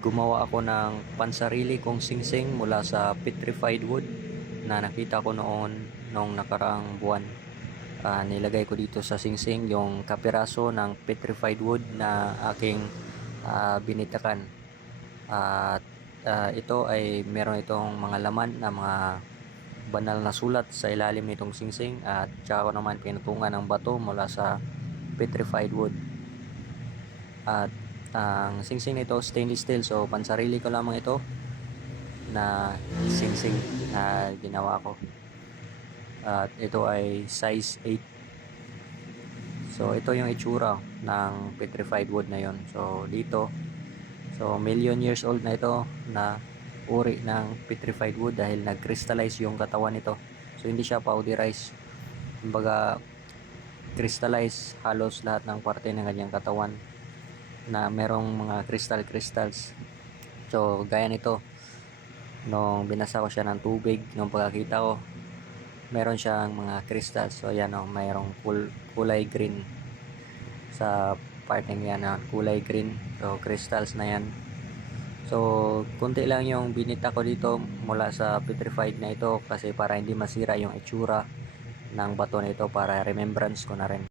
Gumawa ako ng pansarili kong singsing mula sa petrified wood na nakita ko noon nung nakaraang buwan. Ah, nilagay ko dito sa singsing yung kapiraso ng petrified wood na aking ah, binitakan. At ah, ito ay meron itong mga laman na mga banal na sulat sa ilalim nitong singsing at tsaka ko naman pinutungan ng bato mula sa petrified wood. At ang singsing nito stainless steel so pansarili ko lamang ito na singsing na ginawa ko. At ito ay size 8. So ito yung itsura ng petrified wood na yon. So dito so million years old na ito na uri ng petrified wood dahil nag-crystallize yung katawan nito. So hindi siya powderized. Kumbaga crystallize halos lahat ng parte ng kanyang katawan na merong mga crystal crystals. So gaya nito nung binasa ko siya ng tubig nung pagkakita ko meron siyang mga crystals. So yan oh, mayroong kul- kulay green sa parting yan ah, kulay green. So crystals na yan. So, kunti lang yung binita ko dito mula sa petrified na ito kasi para hindi masira yung itsura ng bato na ito para remembrance ko na rin.